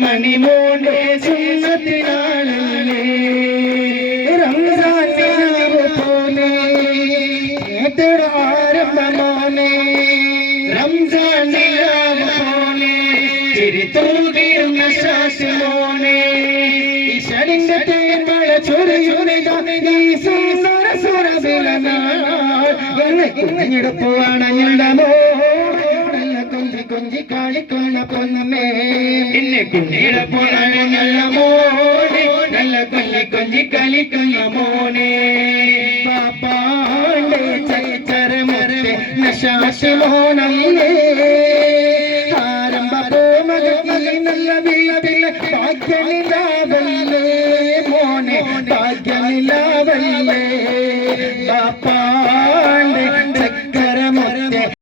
മണിമോനെ സുന്നത്തിനാണല്ലേ റംസാൻ നിലാവ് പോലെ ആരംഭമോനെ റംസാൻ നിലാവ് പോലെ തിരുത്തൂകിരുന്ന ശാസ്യമോനെ ഈശ്വരന്റെ തേൻമഴ ചൊരിയുന്ന ഈ സുന്ദര സുരവിലനാടുപ്പോവാണ് ഞങ്ങളുടെ നല്ല കൊഞ്ചി കൊഞ്ചി കാളിക്കൊള്ള പൊന്നമേ എന്നെ കുഞ്ഞിടപ്പോഴാണ് നല്ല മോനെ നല്ല കൊല്ലി കൊഞ്ചി കളിക്കുന്ന മോനെ പാപ്പാണ്ട് ചരമരെ നശാശിമോനല്ലേ ആരംഭ മകി നല്ല വീട്ടിൽ ഭാഗ്യനിലാവല്ലേ മോനെ ഭാഗ്യനിലാവല്ലേ പാപ്പാ